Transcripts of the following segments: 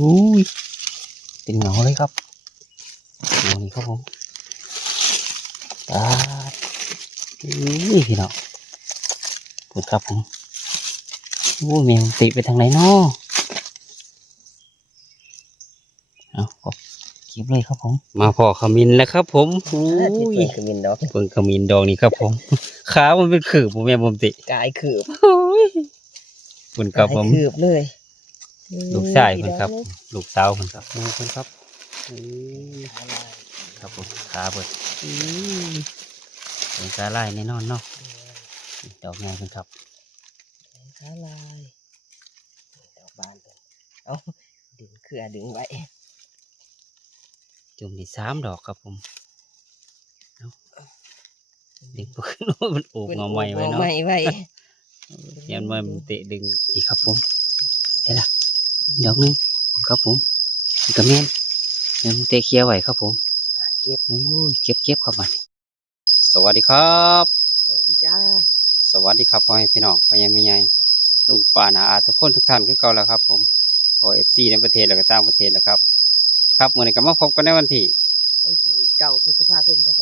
อุ้ยเป็นเหงาเลยครับเหงานี่ครับผมตาดอุ้ยพี่น้องปวดครับผมโอ้ยแมวติไปทางไหนเนาะเอาก็เก็บเลยครับผม มาพอขมิ้นแล้วครับ ผมอุ้ที่ยเปิดขมิ้นดอกเบิ่งขมิ้นดองนี่ครับ ผมขามันเป็นขืบผมแม่ผมติกายคืบโอ้ยคุณครับผมกายคืบเลย ลูกชายคุณครับ ลูกสาวคุณครับนี่คุณครับอืมครับผมขาเปิดอืมเป็นสาลายแน่นอนเนาะดอกไงคุณครับขาลายดอกบานเลยเอาดึงเครือดึงไว้จุ่มที่สามดอกครับผมเอาดึงปุ๊บมันโอบเงาใหม่ไว้เนาะใหม่ไว้ยันว่ามันเตะดึงอีกครับผมเห็นละ ดอกหนึงครับผมนี่กระเมียนเดี๋ยวมันเตะเคลียร์ไว้ครับผมเก็บโอ้ยเก็บเก็บครับมันสวัสดีครับ สวัสดีจ้า สวัสดีครับพ่อแม่พี่น้องพ่อใหญ่แม่ใหญ่ลุงป้านาอาทุกคนทุกท่านคือเก่าแล้วครับผมพอเอฟซีในประเทศแล้วก็ต่างประเทศแล้วครับ ครับเมื่อนี้ก็มาพบกันในวันที่วันที่เก่าพฤษภาคมพศ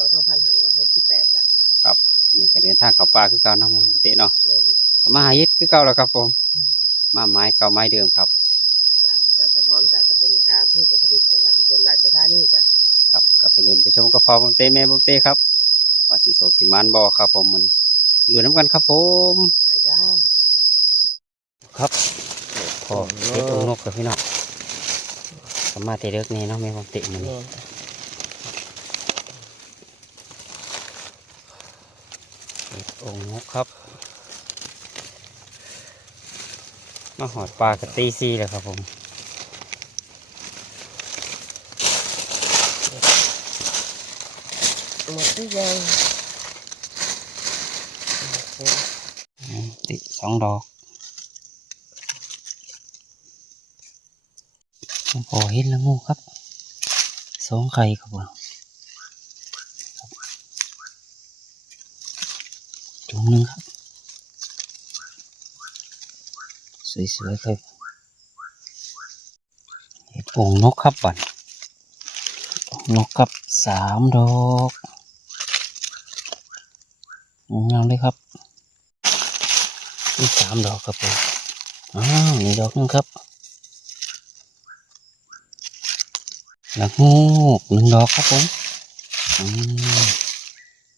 2568จ้ะครับนี่ก็เดินทางเข้าป่าคือเก่าเนาะแม่ปกติเนาะแม่นจ้ะก็มาหาเฮ็ดคือเก่าแล้วครับผม มาไม้เก่าไม้เดิมครับจ้าบ้านสัง หอมจากตำบลในคามอำเภอบุญทลิกจังหวัดอุบลราชธานีจ้ะครับก็ไปลุ้นไปชมก็พอผมเต้แม่ผมเต้ครับว่าสีโศกสีมันบอครับผมมันลุ้นน้ำกันครับผมไปจ้าครับพอเฮ็ดองค์นกกับพี่น้องสามารถเตะเลิกนี่เนาะแม่ผมเตะมันแม่นี่นจ้ะเฮ็ดองค์นกครับมาหอดปลากระตีซีเลยครับผม หมดหรือยังติดสองดอกผมพอเห็นล้วงูครับสองไข่ครับผมจุงหนึ่งครับ สวยๆครับเห็ดองนกครับบันองค์นกครับสามดอก งามเลยครับนี่สามดอกครับผมอ้าวนี่ดอกนึงครับแล้วงูหนึ่งดอกครับผมอ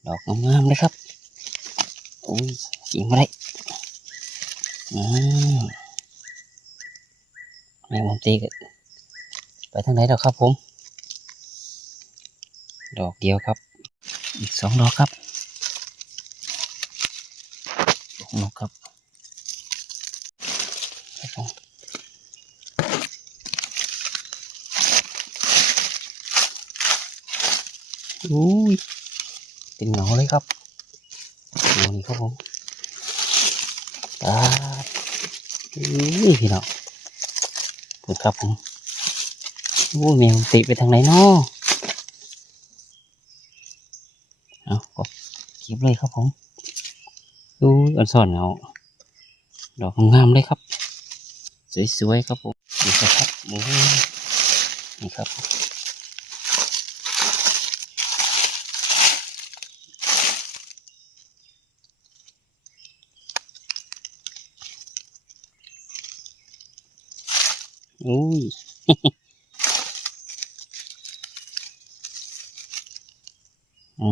ดอกงามๆเลยครับโอ้ยกินไม่ได้อืมแม่ผมตีกันไปทางไหนดอกครับผม ดอกเดียวครับ อีกสองดอกครับดอกนกครับ ครับผม อุ้ยเป็นเหงาเลยครับเหงานี่ครับผมตาอุ้ยพี่น้องปวดครับผมโอ้ยแมวติไปทางไหนเนาะเอาก็เก็บเลยครับผมอุ้ยอันซ่อนเหงาดอกงามเลยครับ สวยๆครับผมนี่ครับโอ้นี่ครับ โอ้ย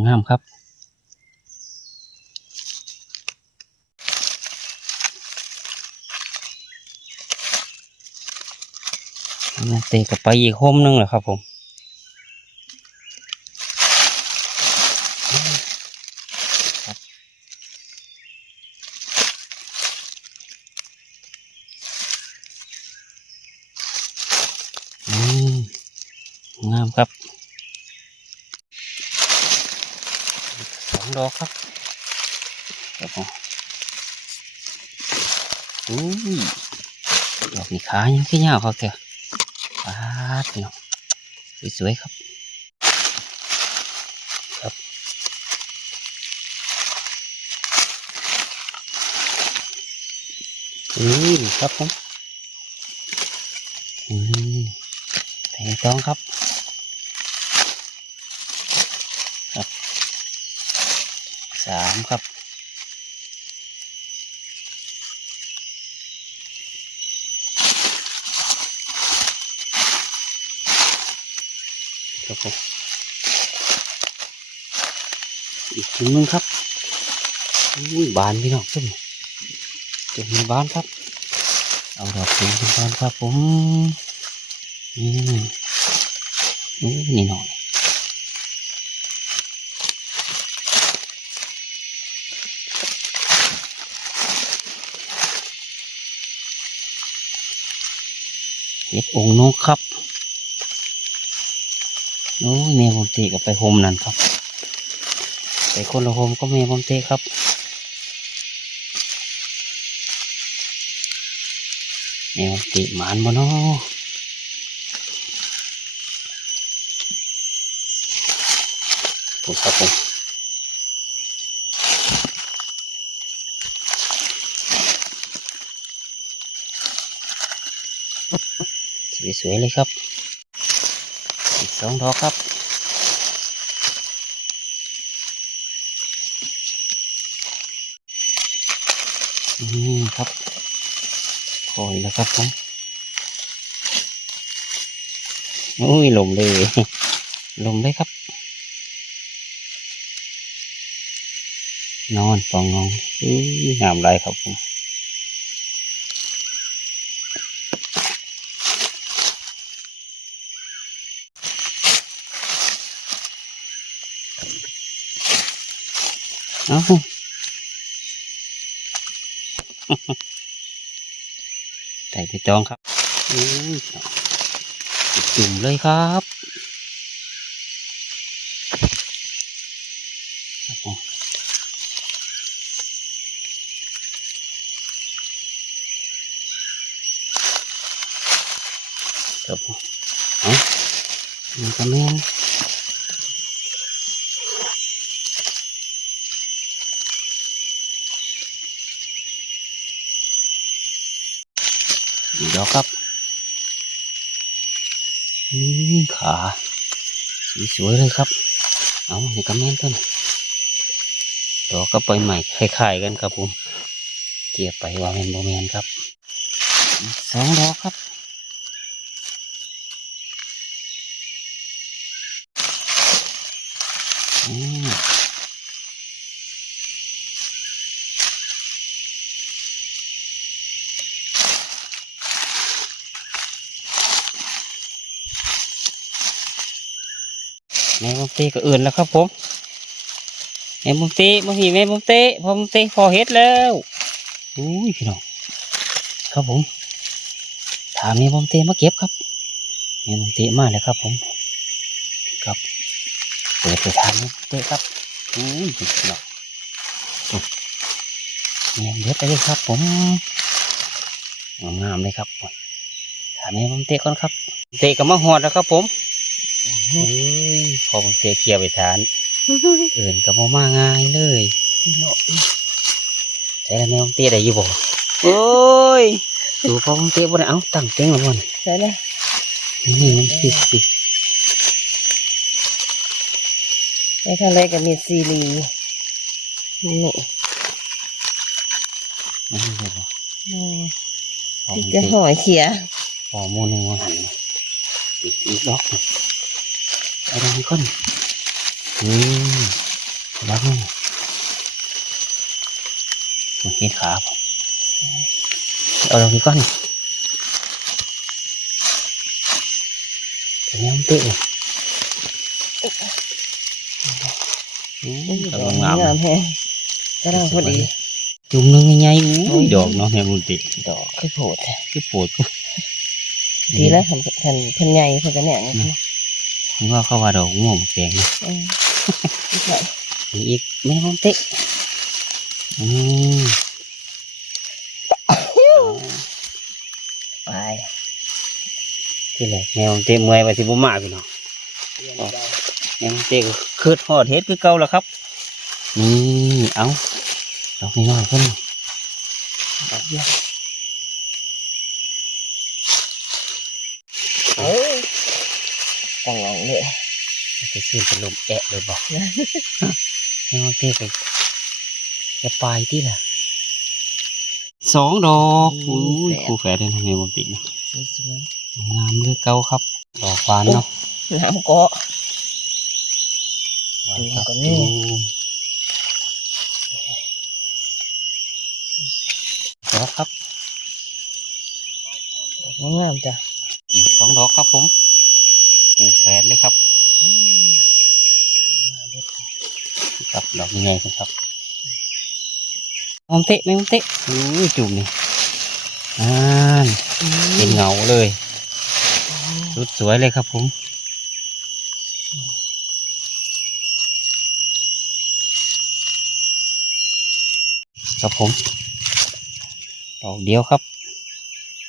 งามครับเตะกับไปอีกโฮมหนึงเหรอครับผม ครับอืมงามครับสอง ดอกครับครับผมอุ้ยดอกนี่ขายังแค่ยาวเขาแกปาดเนาะสวยๆครับ ครับอืมครับผมอืมแทงต้องครับสาม ครับ ครับผมอีกถุงนึงครับอุ้ยบานพี่น้องซุ่มจะมีบานครับ เอาดอกนี้ก่อนครับผมนี่อู้นี่หน่อย ดองค์นกครับโอ้ยแม่ผมเตะกับไปโฮมนั่นครับไปคนละโฮมก็แม่ผมเตะครับแมวติหมานบ่เนาะผมครับผม สวยๆเลยครับ อีกสองดอกครับ นี่ครับคอยแล้วครับผมอุ้ยลมเลยลมเลยครับ นอนปองงองอุ้ยงามไรครับผม เอ้าใส่ไปตองครับจุ่มเลยครับครับผมเอามันก็แม่นอีก ดอกครับอืมขาสวยเลยครับ เอานี่ก็แม่นต้นดอกก็ไปใหม่คล้ายๆกันครับผมเกียบไปว่าแมนโบแมนครับสองดอกครับอืมแม่บุมเตก็อื่นแล้วครับผมแม่บุมเตมาพี่แม่บุมเตพอบุมเตพอเฮ็ดแล้วอุ้ยพี่น้องครับผมถามแม่บุมเตมาเก็บครับแม่บุมเตมาเลยครับผมครับเปิดไปทางแม่บุมเตครับอุ้ยพี่น้องแม่เด็ดไปเลยครับผมงามเลยครับถามแม่บุมเตก่อนครับ เตก็มาหอดแล้วครับผมเฮ้ย พอผมเตะเคลียร์ไปทานเอื่นก็บ่มาง่ายเลยใช่แล้วแม่ผมเตะได้อยู่บ่โอ้ยดูพอผมเตะบ่ได้เอ้าตั้งเต็งแล้วบ่นี่ใช่เลยนี่มันสิสิไปทางไรกับมีซีรีนี่มันนี่เลยบ่อืมพอผที่มจะเตะห่อยเขียพอหมูหนึงว่าหันอีกอีกดอกหนึ่งเอาดอกนี้ก่อนอืมดอกนึงผมเห็นขาผมเอาดอกนี้ก่อนแต่แม่ผมเตะเลยอืมกำลังงามงามแฮงกำลังพอดี จุ่มหนึงใหญ่ๆอุ้ยดอกเนาะแม่บุญติดอกคือโผดแท้คือปวดก็ดีแล้วทันทันเพันใหญ่เพิ่นก็แหน่งนี่ ผมว่าเขาว่าดอกม่วงแดงนะอืมอีกหน่อยมีอีกแม่บุญติอืมไปที่แรกแม่บุญติเมื่อยไปสิบุมาพี่น้องแม่บุญติก็คืดหอดเฮ็ดคือเก่าแล้วครับนี่เอาดอกน้อยๆเพิ่นดอกเดียวเอ้ย ฟังงเลย มันจะชื่นเป็นลมแอะเลยบอกแม่บางทีไปจะปลายที่ล่ะสองดอกอุ้ยคู่แฝดเลยนะแม่บางทีนะสวยงามเลยเก่าครับ ดอกบานเนาะๆน้ำเกาะบานครับก็นี่ดอกครับงามๆจ้ะอีกสองดอกครับผมคู่แฝดเลยครับ อืมสวยมากเด็ดค่ะครับดอกยังไงกันครับมอมเตะไหมมอมเตะอุ้ยจุ่มนี่อ่านเป็นเงาเลยสุดสวยเลยครับผมครับผมดอกเดียวครับ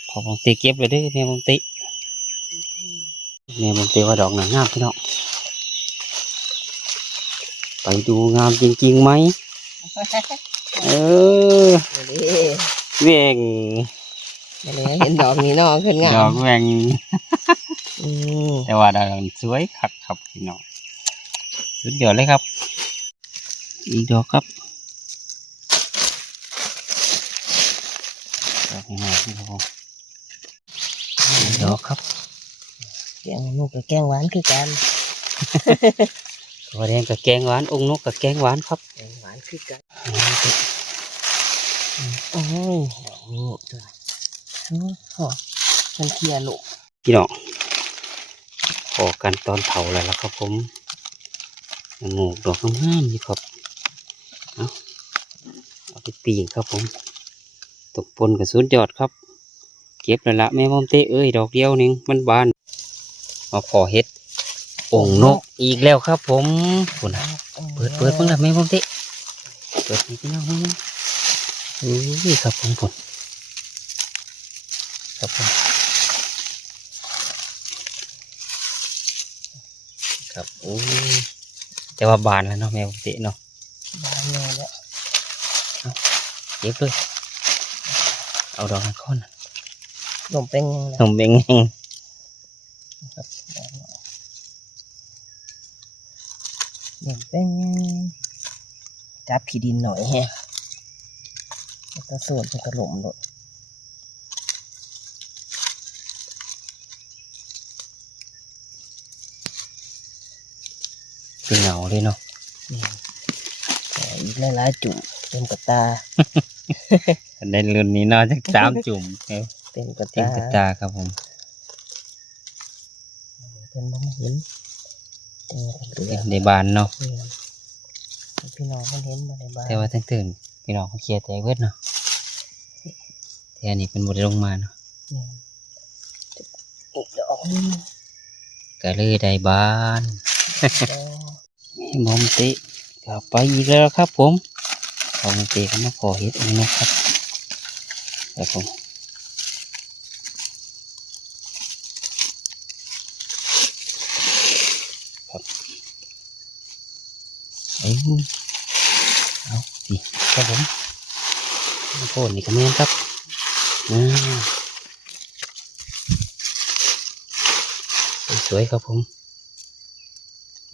พอมองเตะเก็บเลยเด้อแม่มองเตะแม่มองเตะว่าดอกหนางามพี่น้องไป ดูงามจริงๆไหมเออมาเลยแหว่งมาเลยเห็นดอกนี้เนาะขึ้นงาดอมกแหว่งอืมแต่ว่าดอกนั้นสวยคักครับพี่น้องสุดยอดเลยครับ อีกดอกครับดอกนี้ครับผมอีกดอกครับแกงนกกับแกงหวานคือกัน ตัวแดงกับแกงหวานองค์นกกับแกงหวานครับแกงหวานคือกันโอ้ยดอกนี้ตัวอืมโอ้มันเคลียร์ลูกพี่น้องพอกันตอนเผาแล้วล่ะครับผมหมูกดอกงามๆนี่ครับเอาเอาไปปีงครับผมตกปนกับสุดยอดครับ เก็บแล้วละแม่พ่อมเต้เอ้ยดอกเดียวหนึงมันบานมาพอเฮ็ด องค์นกอีกแล้วครับ ผมคุณนะเปิดเปิดเพิ่งละแม่พ่อมเต้เปิดนี่พี่น้องเพิ่งนะอุ้ยครับผมผลครับผมครับโอ้ยแต่ว่าบานแล้วเนาะแม่พ่อมเต้เนาะบานเลยแล้วเก็บเลยเอาดอกนั้นค้อนน่ะลมเป็นยังไงนมเบงเอง ลม เป็นจับขี้ดินหน่อยแฮะแล้วก็ส่วนมันก็หลมหลดเป็นเหงาเลยเนาะนี่แต่อีกหลายๆจุ่มเต็มกระตาในรุ่นนี้เนาะจะสามจุ่มเออเต็มกระเต็มตากระตาครับผมเป็นมองเห็น ในบานเนาะนี่พี่น้องเพิ่นเห็นมาในบ้านแต่ว่าตั้งตื่นพี่น้องเขาเคลียร์แต่เวิร์ดเนาะแต่อันนี้เป็นบทลงมาเนาะนี่อีกดอกหนึงก็เลยได้บานดอกมอมเตะกลับไปอีกแล้วครับผมมอมเตะก็มาขอเห็ดเองนะครับครับผมครับ เอ้ยเอาสิครับผมโอ้โหนี่ก็แม่นครับอ่าสวยครับผม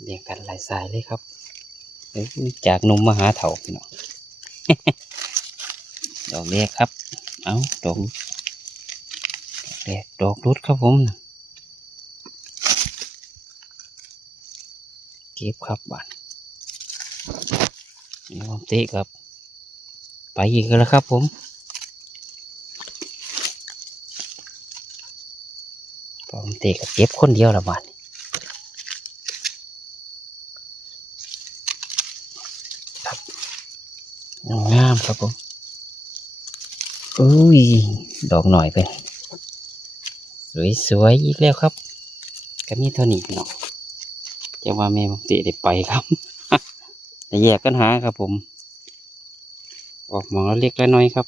เรียงกันหลายสายเลยครับจากนมมาหาเถาพี่น้องดอกแรกครับ เอาดอกแรกดอกรุดครับผมเก็บครับบ้าน นี่ผมเตะครับ ไปอีกแล้วครับผมผมเตะกับเก็บคนเดียวละบาทงามครับผมอุ้ย ดอกหน่อยไป สวยๆอีกแล้วครับก็มีเท่านี้เนาะจะว่าแม่ผมเตะได้ไปครับ แต่แยกกันหาครับผม ออกหมองแล้วเล็กแล้วน้อยครับ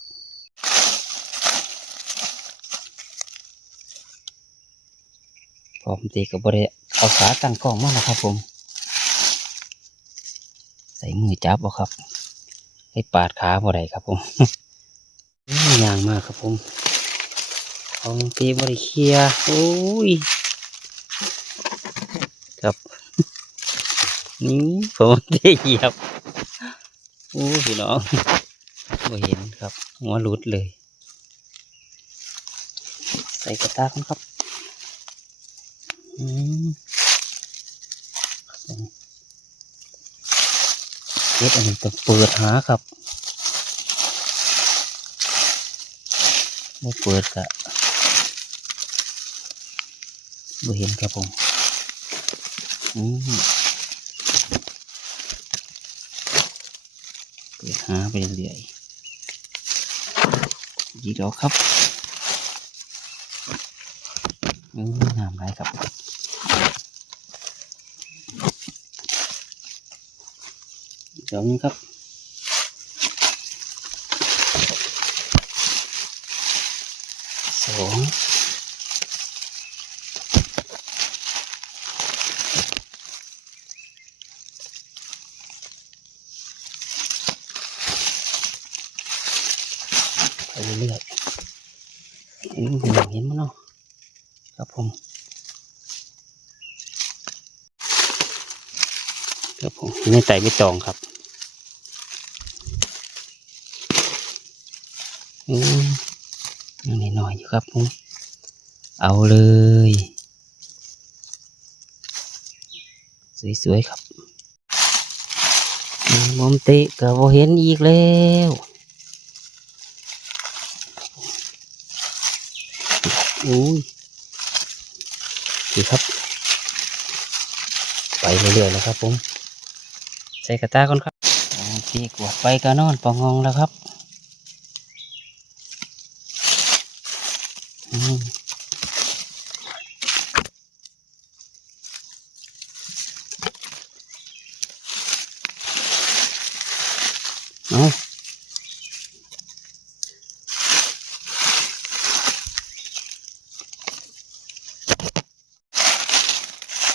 ผมตีกับบริเอาขาตั้งกล้องมาแล้วครับผม ใส่มือจับเอาครับให้ปาดขาบ่ได้ครับผมยางมากครับผมของตีบริเคียโอ้ย นี่ผมได้เหยียบโอ้พี่น้องไม่เห็นครับ หัวหลุดเลย ใส่กระตาครับอืมครับผมเฮ็ดอันนี้ต้องเปิดหาครับไม่เปิดกะไม่เห็นครับผมอืมเปิด หาไปเรื่อยยีดอกครับงามไรครับอีกดอกนึงครับสองไปเรื่อยๆอืมเห็นเห็นมั้ยเนาะ ครับผม ครับผม อยู่ในใจไม่ตองครับอืมยังหน่อยอยู่ครับผมเอาเลย สวยๆครับมอมเตะก็บ่เห็นอีกแล้วอุ้ยดีครับ ไปเรื่อยๆแล้วครับผม ใส่กระตาก่อนครับตีกวดไปก็นอนปองงแล้วครับอืมเอา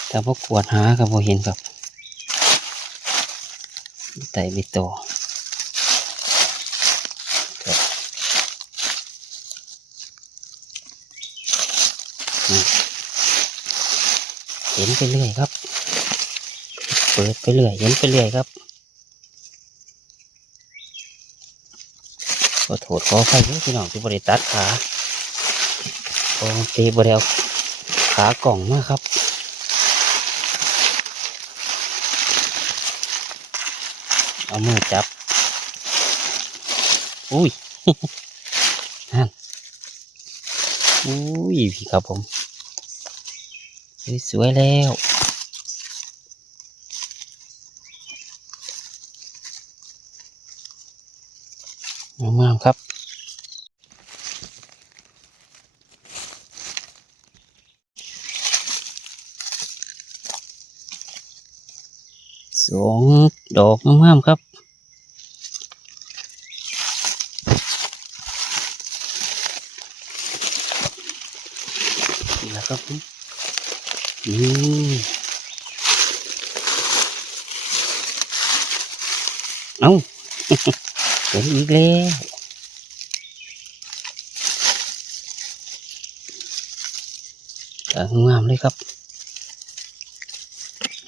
แต่พวกกวดหากับพเห็นครับ ไต่ไปต่อครับอืมเห็นไปเรื่อยครับ เปิดไปเรื่อย เห็นไปเรื่อยครับขอโทษขอไฟพี่น้องที่บริตัดขาปกติบริเอาขากล่องมากครับ เอามือจับ อุ้ยนั่นอุ้ยพี่ครับผมสวยๆแล้วงามครับสอง ดอกงามๆครับนี่แหละครับผมนี่เอาเห็นอีกแล้วอะงามเลยครับ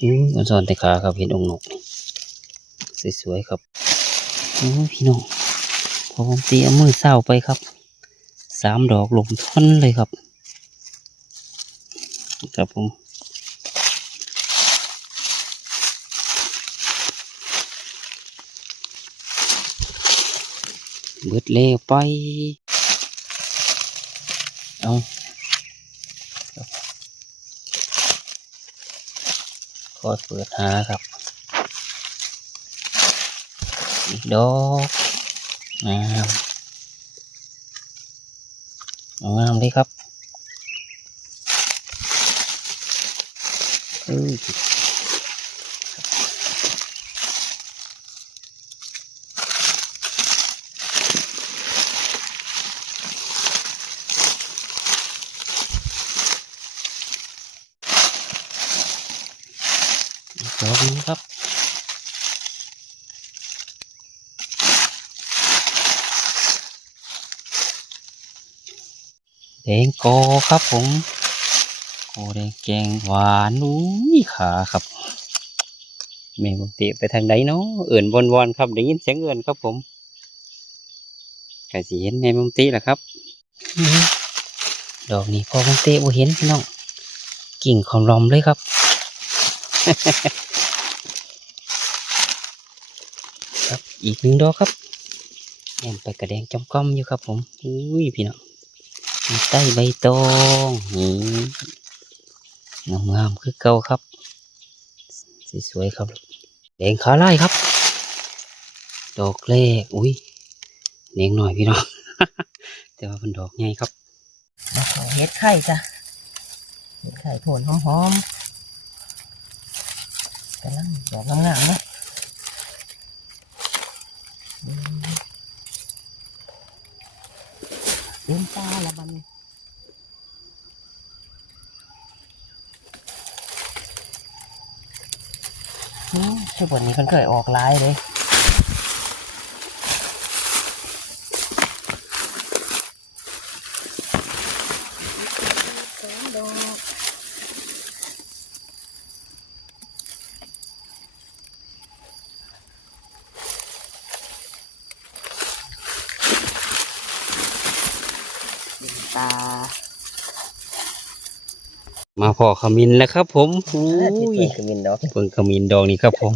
อืมอันสอนแต่ขาครับเห็นองค์นกนี่ สวยๆครับโอ้พี่น้องพอผมตีเอามือเศร้าไปครับสามดอกลงท่อนเลยครับ ครับผมเบิดเล้วไป เอาคอเปิดหาครับ อีกดอกงามงามเลยครับอือกดอกหนึงครับ แด งโกครับผมโกแดงแกงหวานอุ้ยขาครับแม่ผมติไปทางใดเนาะเอื่นวนวนๆครับได้ยินเสียงเอื่นครับผมก็สิเห็นแม่ผมติแหละครับดอกนี้พอผมติบ่เห็นพี่น้องกิ่งของลอมเลยครับครับอีกหนึ่งดอกครับแอมไปกระแดงจอมก้อมอยู่ครับผมอุ้ยพี่น้อง มีใต้ใบตองนี่งามๆคือเก่าครับ สวยๆครับแดงขาไล่ครับ ดอกแรกอุ้ยแดงหน่อยพี่น้องแต่ว่าเป็นดอกใหญ่ครับเฮ็ดไข่จ้ะเฮ็ดไข่ผลหอมๆกำลังดอกงามๆนะอืม เต็มตาละบัดนอืมคือบทนี้เพิ่นเคยออกลายเลย ดินตามาพอขมิ้นแล้วครับ ผมอุ้ที่ยเปิดขมิ้นดอกเพิ่งขมิ้นดอกนี้ครับ ผม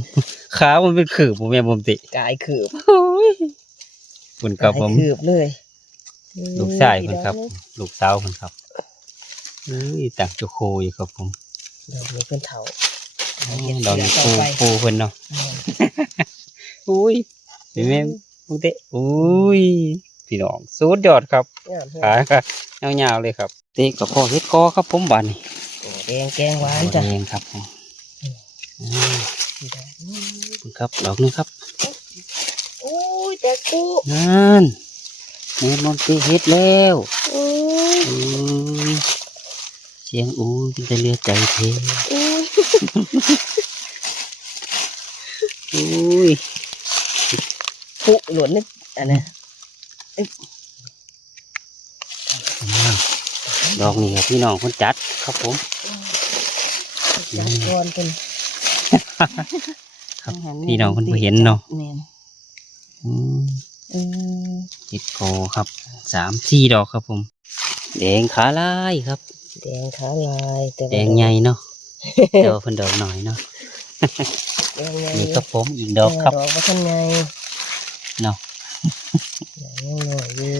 ขามันเป็นขืบผมแม่ผมติกายคืบคุณครับผมกายคืบเลย ลูกชายคนครับ ลูกสาวคนครับเอ้ยต่างจุโคอยู่ครับผมดอกนี้เป็นเถาอ๋อเฮ็ดอกนี้เสืฟูต่ไปฟูเพิ่นเนาะอุ้ยพี่แม่ผมติอุ้ยพี่น้องสุดยอดครับงามขาครับ ยาวๆเลยครับเตะกับพ่อเฮ็ดกอครับผมบานนี่โอ้แดงแกงหวานจ้ะเองครับผมอืมดอกนี้ขอบคุณครับดอกหนึงครับโอ้ยแต่กูนั่นแม่มอนตีเฮ็ดแล้วโอ้ยอืมเสียงอู้ยเป็นแต่เลือใจเทโอ้ยอุ้ยปุหลวนนึกอันนั้น ดอกนี้ครับพี่น้องคนจัดครับผมจัดก่อนเป็นครับพี่น้องคนบ่เห็นเนาะแม่นอืมอืมเฮ็ดโกครับสามสี่ดอกครับผม แดงขาลายครับ แดงขาลายแต่ว่าแดงใหญ่เนาะแต่ว่าเพิ่นดอกหน่อยเนาะแดงใหญ่นี่ครับผมอีกดอกครับดอกว่าท่านไงเนาะแดงหน่อยอยู่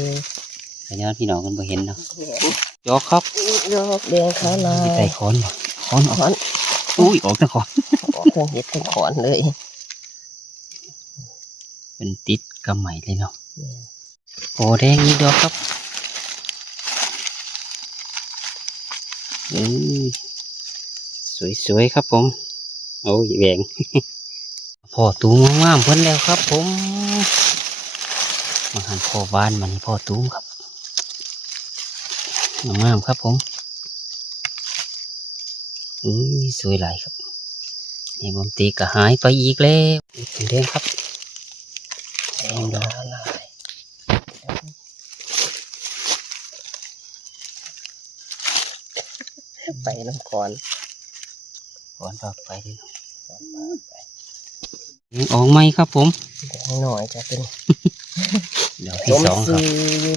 แต่ย้อนพี่น้องคนบ่เห็นเนาะดอกครับดอกแดงขาลามียไก่ค้อนบ่ค้อนออกขอนอุ้ยออกทั้งค้อนออกทั้งเห็ดทั้งขอนเลย เป็นติดกำไหมเลยเนาะแม่นโอ้แดงนี่ดอกครับอืมสวยๆครับผมโอ้ยแหวงพอตูมงามๆเพิ่นแล้วครับผมมาหันพ่อบ้านมันพ่อตูมครับ งามๆครับผมอุ้ยสวยหลายครับนี่บอมตีก็หายไปอีกแล้วเป็นแดงครับแดงขาลายไปน้ำก่อนก่อนต่อไปดิยังออกไหมครับผมแดงหน่อยจะเป็นเดี๋ยวที่สองครับซื้อยู่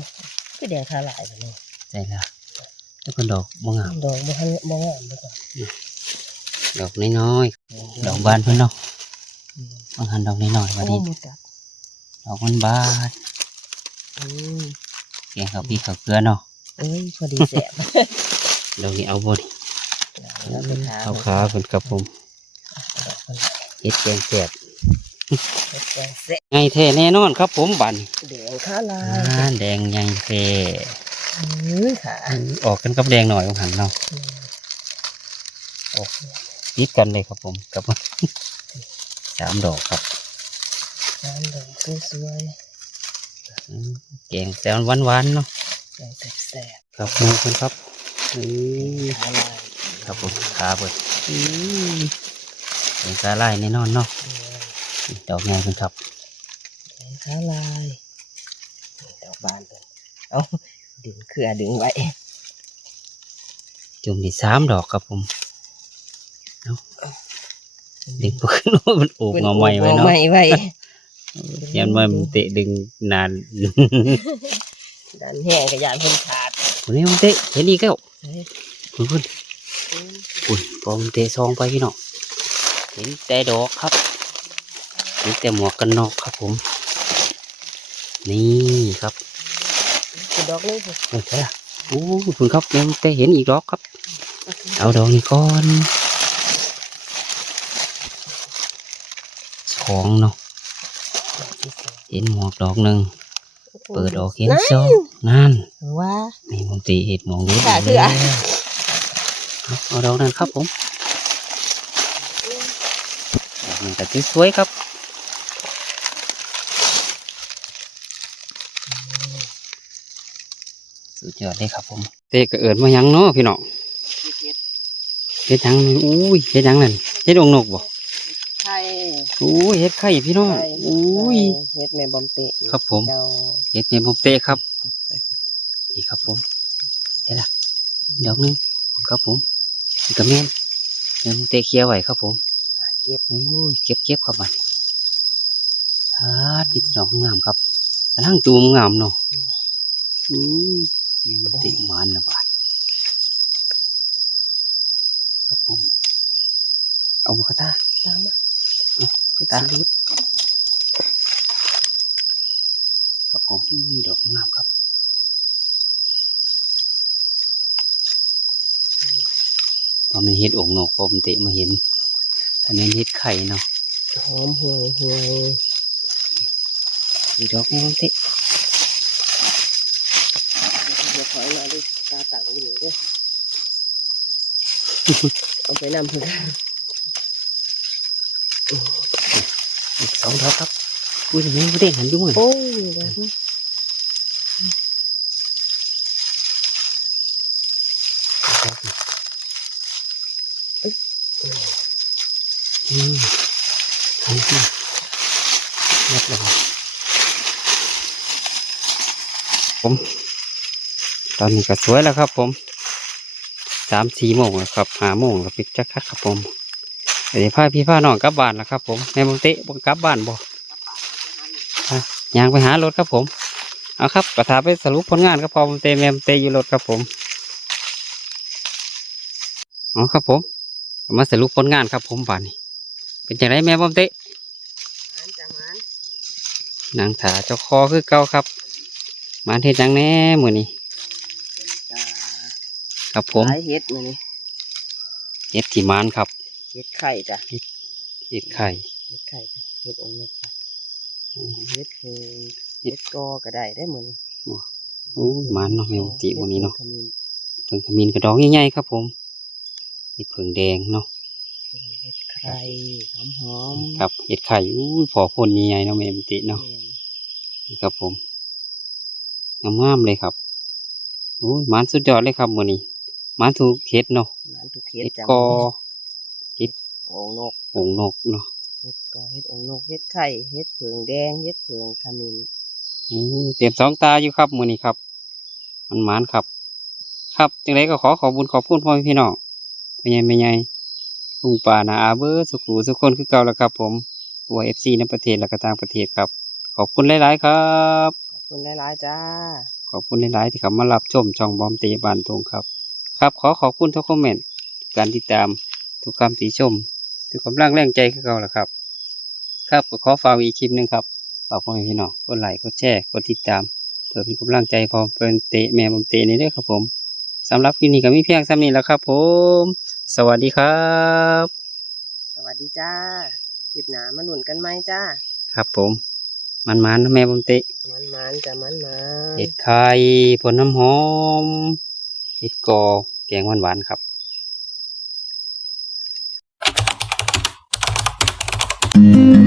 คือแดงขาลายแบบนี้ ใจละแล้วก็ดอกบงามดอกบ่ทันบ่งามเลยก่อนดอกน้อยๆดอกบานเพื่อนเนาะบางหันดอกน้อยๆวันโอ้นี้หมูจับดอกมันบานอืมเกียงเขาพี่เขาเกลือเนาะเอ้ยพอดีแสบดอกนี้เอาบนแล้วเป็นขาเอาขาเป็นครับผมดอกมันเฮ็ดแกงแสบแดงแสบไงแท้แน่นอนครับผมบันแดงขาลาอ่ายแดงใหญ่แท้ เอ้ยขาออกกันกับแดงหน่อยบางหันเนาะออกติดกันเลยครับผมกับสามดอกครับน้ำดอกสวยอืมแกงแซวหวานๆเนาะๆแดงแสบครับมือเพิ่นครับอือๆขาลายครับผมขาเปิดอือเป็นขาลายแน่นอนเนาะดอกไงเพิ่นครับแดงขาลายดอกบานเลยเอา ดึงเครือดึงไว้ จุ่มที่สามดอกครับผมเอาดึงบ่ขึ้นว่ามันโอบเงาใหม่ไว้เนาะใหม่ไว้ยันว่ามันเตะดึงนานดันแห้งกระยานเพิ่นขาดวันนี้มันเตะเห็นอีกแล้วเฮ้ยคุณคุณคุณพอมันเตะซองไปพี่น้องเห็นแต่ดอกครับเห็นแต่หมวกกันน็อกครับผม นี่ครับคือ ดอกนึงสิเออใช่ละโอ้คุณครับยังแต่เห็นอีกดอกครับ เอาดอกนี้ก่อนสองเนาะเห็นหมวกดอกหนึ่งเปิดออกเห็นสองนั่นว่านี่ผมตีเห็ดหมองรู้ค่ะคืออะเอาเอาดอกนั้นครับผมดอกนี้ก็สวยๆครับสุด ยอดเลยครับผมเตะก็เอิดมาหยังเนาะพี่น้องเฮ็ดหยังนี่อุ้ยเฮ็ดหยังนั่นเฮ็ดองนกบ่ไข่อุ้ยเฮ็ดไข่พี่น้องอุ้ยเฮ็ดแม่บอมเตะครับผมเจ้าเฮ็ดเมมผมเตะครับนี่ครับผมเฮ็ดละดอกหนึงครับผมนี่ก็แม่นเมมผมเตะเคลียร์ไว้ครับผมเก็บโอ้ยเก็บเก็บครับมันฮาดนี่ดอกงามครับกระทั่งตูมงามเนาะอุ้ยแม่มันติหมันละบาดครับผม เอาบุคตาตามมาบุคตาครับผมอุ้ยดอกงามครับพอมันเฮ็ดองค์นกพอมันเตะมาเห็นอันนี้เฮ็ดไข่เนาะหอมห่วยห่วยอีดอกแม่มันเตะเดี๋ยว ถอยมาดิตาต่างอยู่เด้อเอาไปนำเพิ่นอีกสองดอกครับอุ้ยทำไมไม่ได้หันดูมือโอ้ยดอกนี้อืมอันนี้เรียบร้อยผมต อนนี้ก็สวยแล้วครับ ผมสามสี่โมงแล้วครับห้าโมงแล้วปิดจักคัดครับผมเดี๋ยวพาพี่พาน้องกลับบ้านแล้วครับ ผมแม่บงเตะบกลับบ้านบ่อะยางไปหารถครับผมเอาครับกระถาไปสรุปผลงานครับพอผมเตะแม่ผมเตะอยู่รถครับผมอ๋อครับผมก็มาสรุปผลงานครับ ผมบ้านนี้เป็นจังไรแม่บอมเตะมันจะมันนางถาเจ้าคอคือเก่าครับมาเทศจังแน่มือนี้จ้า ครับผมหลายเฮ็ดมานี่เห็ดที่มานครับเฮ็ดไข่จ้ะเห็ดไข่เฮ็ดไข่จ้ะเฮ็ดองค์นกจ้ะเฮ็ดเพิงเฮ็ดกอก็ได้ได้มื้อนี้โอ้ยมานเนาะแม่บอมติวันนี้เนาะฮ็ดขมิ้นเพิ่งขมิ้นกระดองใหญ่ๆครับผมเห็ดเผิงแดงเนาะตัวนี้เฮ็ดไข่หอมๆครับเห็ดไข่อู้ยพอพ่นใหญ่ๆเนาะแม่บอมติเนาะแม่นนี่ครับผมงามๆเลยครับโอ้ยหมานสุดยอดเลยครับมือนี้ห มานถูกเห็ดเนาะมันทุกเฮ็ดเห็ดจ้ะกอองค์นกองค์นกเนาะเฮ็ดกอเฮ็ดองค์นกเฮ็ดไข่เฮ็ดเพิงแดงเฮ็ดเพิงขมิ้นอืมเตรียมสองตาอยู่ครับมือนี้ครับ มันหมานครับ ครับจังไรก็ขอขอบุญขอบคุณพ่อแม่พี่น้องพ่อใหญ่แม่ใหญ่ลุงป่านาอาเบอร์สุขุสุขคนคือเก่าแล้วครับ ผมตัวเอฟซีในประเทศและก็ต่างประเทศครับ ขอบคุณหลาย ๆ ครับ ขอบคุณหลายๆจ้า ขอบคุณหลาย ๆ ที่เข้ามารับชมช่องบอมเตยบานทงครับ ครับขอขอบคุณทุกคอมเมนต์ทุกการติดตามทุกคำติชม ทุกกำลังแรงใจคือเก่าแหละครับ ครับก็ขอฝากอีกคลิปหนึ่งครับฝากพ่อแม่พี่น้องกดไลค์กดแชร์กดติดตาม เพื่อเป็นกำลังใจพอเป็นเตะแม่ผมเตะนี่ด้วยครับผมสำหรับคลิปนี้ก็มีเพียงซ้ำนี้แล้วครับ ผม สวัสดีครับ สวัสดีจ้าคลิปหนามาหนุนกันไหมจ้าครับผม มันมันๆนะแม่ผมเตะ มันมันๆจ้ะมันมันเห็ดไข่ผลน้ำหอม เห็ดกอ แกงหวานๆครับอืม